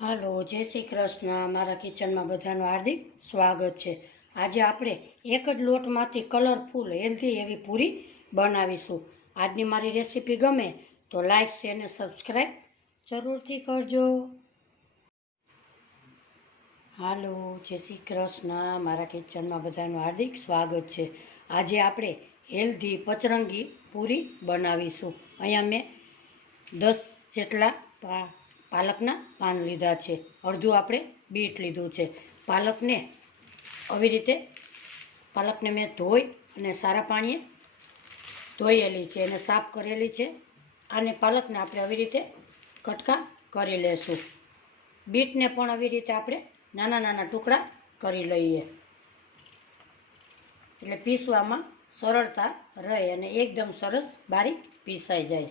હાલો, જય શ્રી કૃષ્ણ. મારા કિચનમાં બધાનું હાર્દિક સ્વાગત છે. આજે આપણે એક જ લોટમાંથી કલરફુલ, હેલ્ધી એવી પૂરી બનાવીશું. આજની મારી રેસીપી ગમે તો લાઈક, શેર અને સબસ્ક્રાઈબ જરૂરથી કરજો. હાલો, જય શ્રી કૃષ્ણ. મારા કિચનમાં બધાનું હાર્દિક સ્વાગત છે. આજે આપણે હેલ્ધી પચરંગી પૂરી બનાવીશું. અહીંયા મેં દસ જેટલા પાલકના પાન લીધા છે. અડધું આપણે બીટ લીધું છે. પાલકને આવી રીતે પાલકને મેં ધોઈ અને સારા પાણીએ ધોયેલી છે અને સાફ કરેલી છે. અને પાલકને આપણે આવી રીતે કટકા કરી લેશું. બીટને પણ આવી રીતે આપણે નાના નાના ટુકડા કરી લઈએ. એટલે પીસવામાં સરળતા રહે અને એકદમ સરસ બારીક પીસાઈ જાય.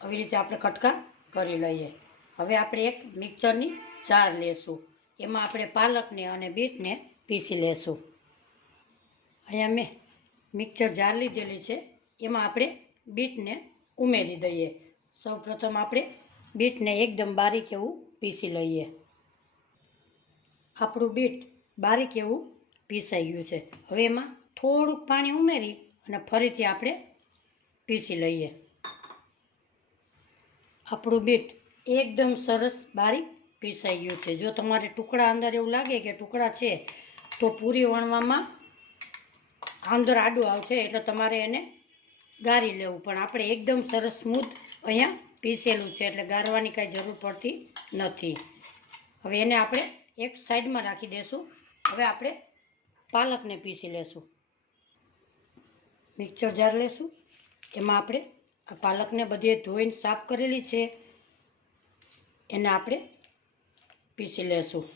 આવી રીતે આપણે કટકા કરી લઈએ. હવે આપણે એક મિક્સરની જાર લેશું. એમાં આપણે પાલકને અને બીટને પીસી લેશું. અહીંયા મેં મિક્સર જાર લીધેલી છે. એમાં આપણે બીટને ઉમેરી દઈએ. સૌ પ્રથમ આપણે બીટને એકદમ બારીક એવું પીસી લઈએ. આપણું બીટ બારીક એવું પીસાઈ ગયું છે. હવે એમાં થોડુંક પાણી ઉમેરી અને ફરીથી આપણે પીસી લઈએ. આપણું બીટ એકદમ સરસ બારીક પીસાઈ ગયું છે. જો તમારે ટુકડા અંદર એવું લાગે કે ટુકડા છે, તો પૂરી વણવામાં અંદર આડું આવશે એટલે તમારે એને ગારી લેવું. પણ આપણે એકદમ સરસ સ્મૂથ અહીંયા પીસેલું છે, એટલે ગારવાની કાંઈ જરૂર પડતી નથી. હવે એને આપણે એક સાઈડમાં રાખી દઈશું હવે આપણે પાલકને પીસી લેશું. મિક્સર જાર લેશું. એમાં આપણે આ પાલકને બધે ધોઈને સાફ કરેલી છે. એને આપણે પીસી લેશું.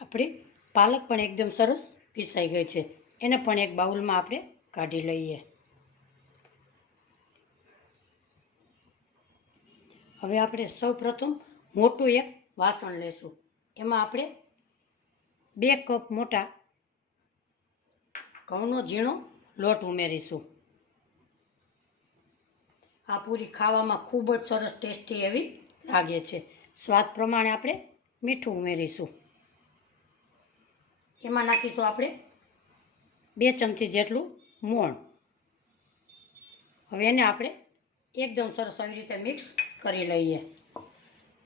આપણી પાલક પણ એકદમ સરસ પીસાઈ ગઈ છે. એને પણ એક બાઉલમાં આપણે કાઢી લઈએ. હવે આપણે સૌ પ્રથમ મોટું એક વાસણ લેશું. એમાં આપણે બે કપ મોટા ઘઉંનો ઝીણો લોટ ઉમેરીશું. આ પૂરી ખાવામાં ખૂબ જ સરસ ટેસ્ટી એવી લાગે છે. સ્વાદ પ્રમાણે આપણે મીઠું ઉમેરીશું. એમાં નાખીશું આપણે બે ચમચી જેટલું મોણ. હવે એને આપણે એકદમ સરસ આવી રીતે મિક્સ કરી લઈએ.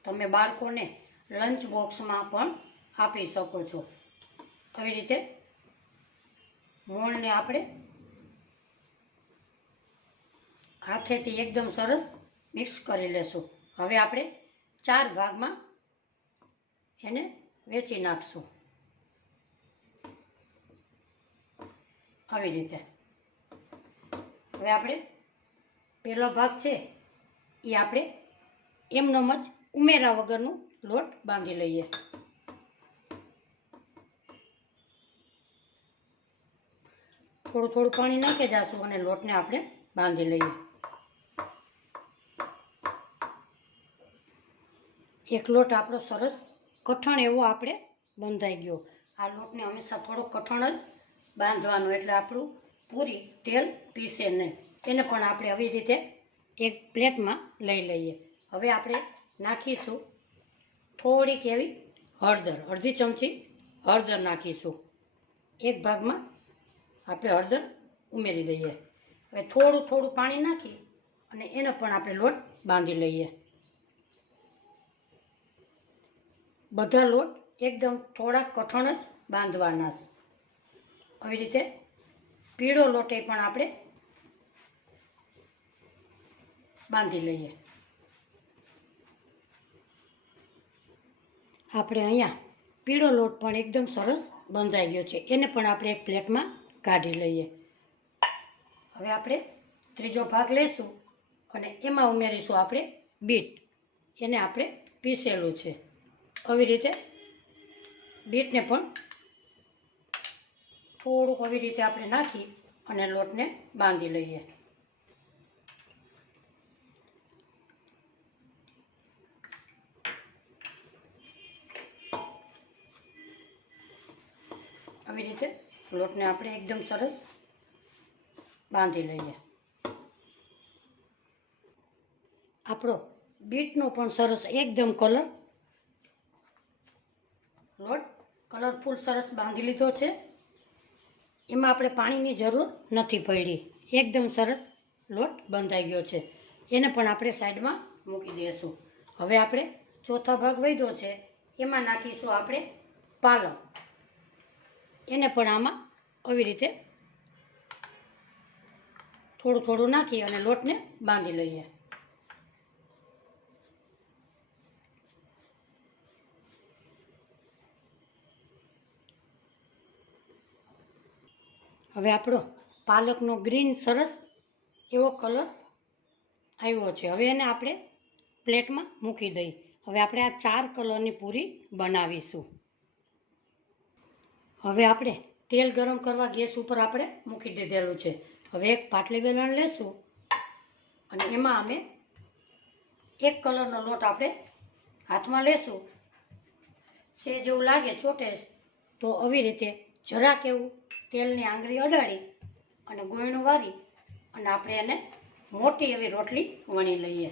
તમે બાળકોને લંચ બોક્સમાં પણ આપી શકો છો. આવી રીતે મોણને આપણે હાથેથી એકદમ સરસ મિક્સ કરી લેશું. હવે આપણે ચાર ભાગમાં એને વેચી નાખશું. આવી રીતે. હવે આપણે પહેલો ભાગ છે, એ આપણે એમનો જ ઉમેરા વગરનું લોટ બાંધી લઈએ. થોડું થોડું પાણી નાખી જશું અને લોટને આપણે બાંધી લઈએ. એક લોટ આપણો સરસ કઠણ એવો આપણે બંધાઈ ગયો. આ લોટને હંમેશા થોડો કઠણ જ બાંધવાનો, એટલે આપણું પૂરી તેલ પીસે નહીં એને પણ આપણે આવી રીતે એક પ્લેટમાં લઈ લઈએ. હવે આપણે નાખીશું થોડીક એવી હળદર, અડધી ચમચી હળદર નાખીશું. એક ભાગમાં આપણે હળદર ઉમેરી દઈએ. હવે થોડું થોડું પાણી નાખી અને એનો પણ આપણે લોટ બાંધી લઈએ. બધા લોટ એકદમ થોડા કઠણ જ બાંધવાના છે. આવી રીતે પીળો લોટે પણ આપણે બાંધી લઈએ. આપણે અહીંયા પીળો લોટ પણ એકદમ સરસ બંધાઈ ગયો છે. એને પણ આપણે એક પ્લેટમાં કાઢી લઈએ. હવે આપણે ત્રીજો ભાગ લઈશું અને એમાં ઉમેરીશું આપણે બીટ. એને આપણે પીસેલું છે. આવી રીતે બીટને પણ થોડુંક આવી રીતે આપણે નાખી અને લોટને બાંધી લઈએ. આવી રીતે લોટને આપણે એકદમ સરસ બાંધી લઈએ. આપણો બીટનો પણ સરસ એકદમ કલર લોટ કલરફુલ સરસ બાંધી લીધો છે. એમાં આપણે પાણીની જરૂર નથી પડી. એકદમ સરસ લોટ બંધાઈ ગયો છે. એને પણ આપણે સાઈડમાં મૂકી દઈશું હવે આપણે ચોથા ભાગ વધ્યો છે. એમાં નાખીશું આપણે પાલક. એને પણ આમાં આવી રીતે થોડું થોડું નાખી અને લોટને બાંધી લઈએ. હવે આપણો પાલકનો ગ્રીન સરસ એવો કલર આવ્યો છે. હવે એને આપણે પ્લેટમાં મૂકી દઈ હવે આપણે આ ચાર કલરની પૂરી બનાવીશું. હવે આપણે તેલ ગરમ કરવા ગેસ ઉપર આપણે મૂકી દીધેલું છે. હવે એક પાટલી વેલણ લેશું અને એમાં અમે એક કલરનો લોટ આપણે હાથમાં લેશું. સે જેવું લાગે, ચોટે તો આવી રીતે જરાક એવું તેલની આંગળી અડાડી અને ગોયણું વારી અને આપણે એને મોટી એવી રોટલી વણી લઈએ.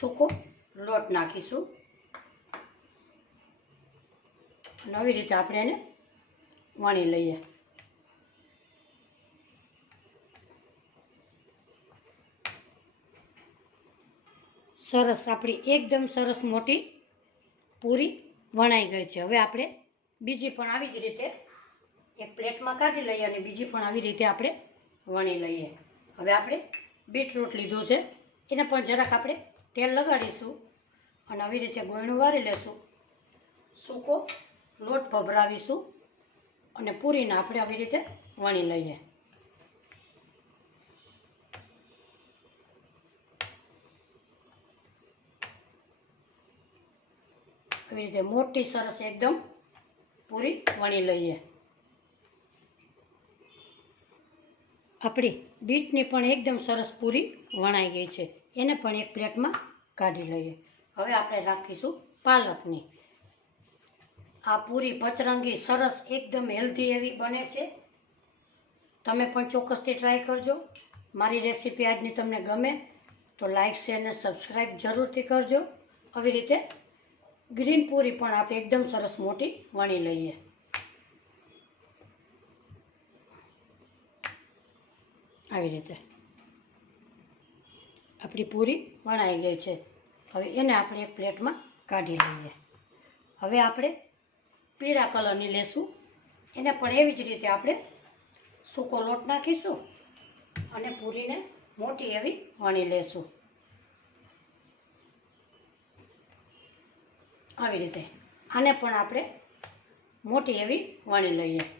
સૂકો લોટ નાખીશું. અને આવી રીતે આપણે એને વણી લઈએ. સરસ, આપણી એકદમ સરસ મોટી પૂરી વણાઈ ગઈ છે. હવે આપણે બીજી પણ આવી જ રીતે એક પ્લેટમાં કાઢી લઈએ અને બીજી પણ આવી રીતે આપણે વણી લઈએ. હવે આપણે બીટરૂટ લીધું છે. એને પણ જરાક આપણે તેલ લગાડીશું અને આવી રીતે ગોયણું વારી લેશું. સૂકો લોટ ભભરાવીશું અને પૂરીને આપણે આવી રીતે વણી લઈએ. આવી રીતે મોટી સરસ એકદમ પૂરી વણી લઈએ. આપણી બીટની પણ એકદમ સરસ પૂરી વણાઈ ગઈ છે. એને પણ એક પ્લેટમાં કાઢી લઈએ. હવે આપણે રાખીશું પાલકની. આ પૂરી પચરંગી સરસ એકદમ હેલ્ધી એવી બને છે. તમે પણ ચોક્કસથી ટ્રાય કરજો. મારી રેસીપી આજની તમને ગમે તો લાઇક શેર અને સબસ્ક્રાઈબ જરૂરથી કરજો. આવી રીતે ગ્રીન પૂરી પણ આપણે એકદમ સરસ મોટી વણી લઈએ. આવી રીતે. આપણી પૂરી વણાઈ ગઈ છે. હવે એને આપણે એક પ્લેટમાં કાઢી લઈએ. હવે આપણે પીળા કલરની લેશું. એને પણ એવી જ રીતે આપણે સૂકો લોટ નાખીશું અને પૂરીને મોટી એવી વણી લેશું. આવી રીતે. આને પણ આપણે મોટી એવી વણી લઈએ.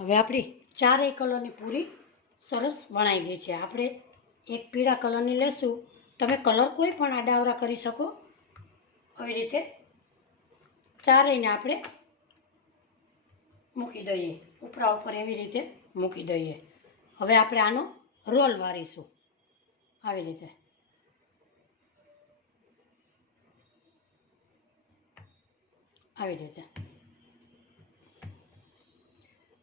હવે આપણી ચારેય કલરની પૂરી સરસ વણાઈ ગઈ છે. આપણે એક પીળા કલરની લેશું. તમે કલર કોઈ પણ આડાવરા કરી શકો. આવી રીતે ચારેયને આપણે મૂકી દઈએ. ઉપરા ઉપર એવી રીતે મૂકી દઈએ. હવે આપણે આનો રોલ વારીશું. આવી રીતે. આવી રીતે.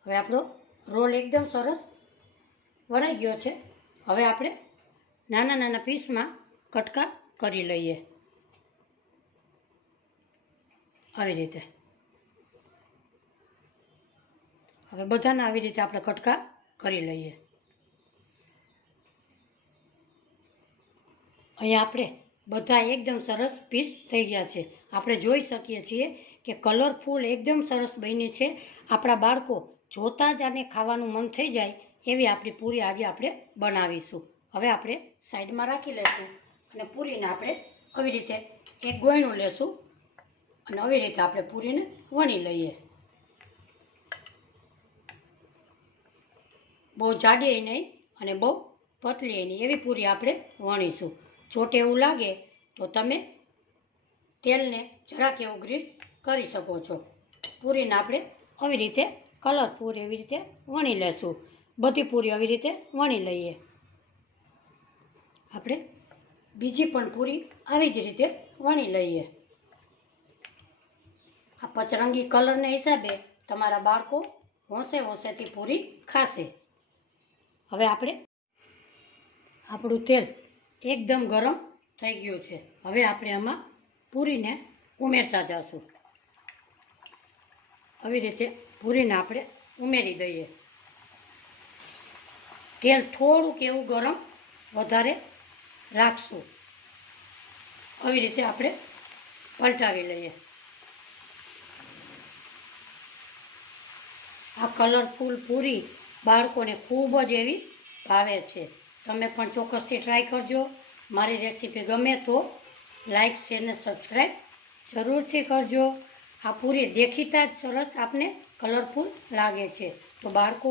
હવે આપણો રોલ એકદમ સરસ વળાઈ ગયો છે. હવે આપણે નાના નાના પીસમાં કટકા કરી લઈએ. આવી રીતે. હવે બધાને આવી રીતે આપણે કટકા કરી લઈએ. અહીંયા આપણે બધા એકદમ સરસ પીસ થઈ ગયા છે. આપણે જોઈ શકીએ છીએ કે કલરફુલ એકદમ સરસ બની છે. આપણા બાળકો જોતાં જ આને ખાવાનું મન થઈ જાય, એવી આપણી પૂરી આજે આપણે બનાવીશું. હવે આપણે સાઈડમાં રાખી લઈશું અને પૂરીને આપણે આવી રીતે એક ગોયણું લેશું અને આવી રીતે આપણે પૂરીને વણી લઈએ. બહુ જાડી નહીં અને બહુ પતલી નહીં, એવી પૂરી આપણે વણીશું. ચોટે એવું લાગે તો તમે તેલને જરાક એવું ગ્રીસ કરી શકો છો. પૂરીને આપણે આવી રીતે કલરફુલ એવી રીતે વણી લેશું. બધી પૂરી આવી રીતે વણી લઈએ. આપણે બીજી પણ પૂરી આવી જ રીતે વણી લઈએ. આ પચરંગી કલરને હિસાબે તમારા બાળકો હોંશે હોંશેથી પૂરી ખાશે. હવે આપણે આપણું તેલ એકદમ ગરમ થઈ ગયું છે. હવે આપણે આમાં પૂરીને ઉમેરતા જઈશું આવી રીતે પૂરીને આપણે ઉમેરી દઈએ. તેલ થોડુંક એવું ગરમ વધારે રાખશું. આવી રીતે આપણે પલટાવી લઈએ. આ કલરફુલ પૂરી બાળકોને ખૂબ જ એવી ભાવે છે. તમે પણ ચોક્કસથી ટ્રાય કરજો. મારી રેસીપી ગમે તો લાઈક, શેર ને સબસ્ક્રાઈબ જરૂરથી કરજો. આ પૂરી દેખીતા જ સરસ આપને કલરફુલ લાગે છે. તો બાળકો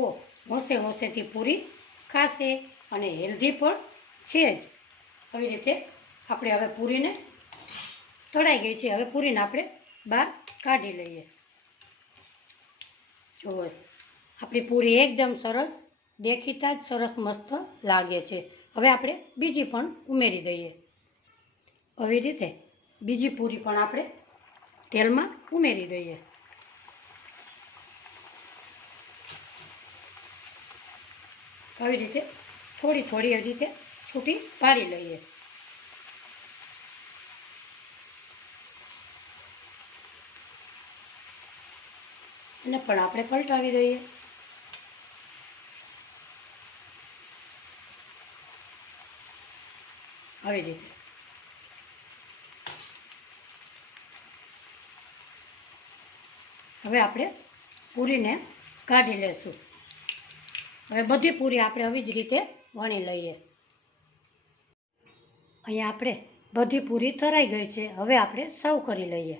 હોંશે હોંશેથી પૂરી ખાશે અને હેલ્ધી પણ છે જ. આવી રીતે આપણે હવે પૂરીને તળાઈ ગઈ છે. હવે પૂરીને આપણે બહાર કાઢી લઈએ. જુઓ, આપણી પૂરી એકદમ સરસ, દેખીતા જ સરસ મસ્ત લાગે છે. હવે આપણે બીજી પણ ઉમેરી દઈએ. આવી રીતે બીજી પૂરી પણ આપણે તેલમાં ઉમેરી દઈએ. આવી રીતે થોડી થોડી એવી રીતે છૂટી પાડી લઈએ. અને પણ આપણે પલટાવી દઈએ. આવી રીતે. હવે આપણે પૂરીને કાઢી લેશું. હવે બધી પૂરી આપણે આવી જ રીતે વણી લઈએ. અહીંયા આપણે બધી પૂરી તરાઈ ગઈ છે. હવે આપણે સર્વ કરી લઈએ.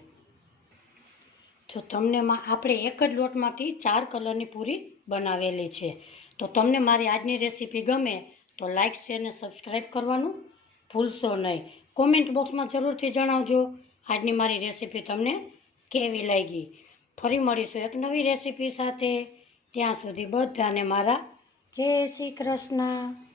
જો તમને આપણે એક જ લોટમાંથી ચાર કલરની પૂરી બનાવેલી છે. તો તમને મારી આજની રેસીપી ગમે તો લાઇક શેર અને સબસ્ક્રાઈબ કરવાનું ભૂલશો નહીં. કોમેન્ટ બોક્સમાં જરૂરથી જણાવજો. આજની મારી રેસીપી તમને કેવી લાગી? ફરી મળીશું એક નવી રેસીપી સાથે. ત્યાં સુધી બધાને મારા જય શ્રી કૃષ્ણ.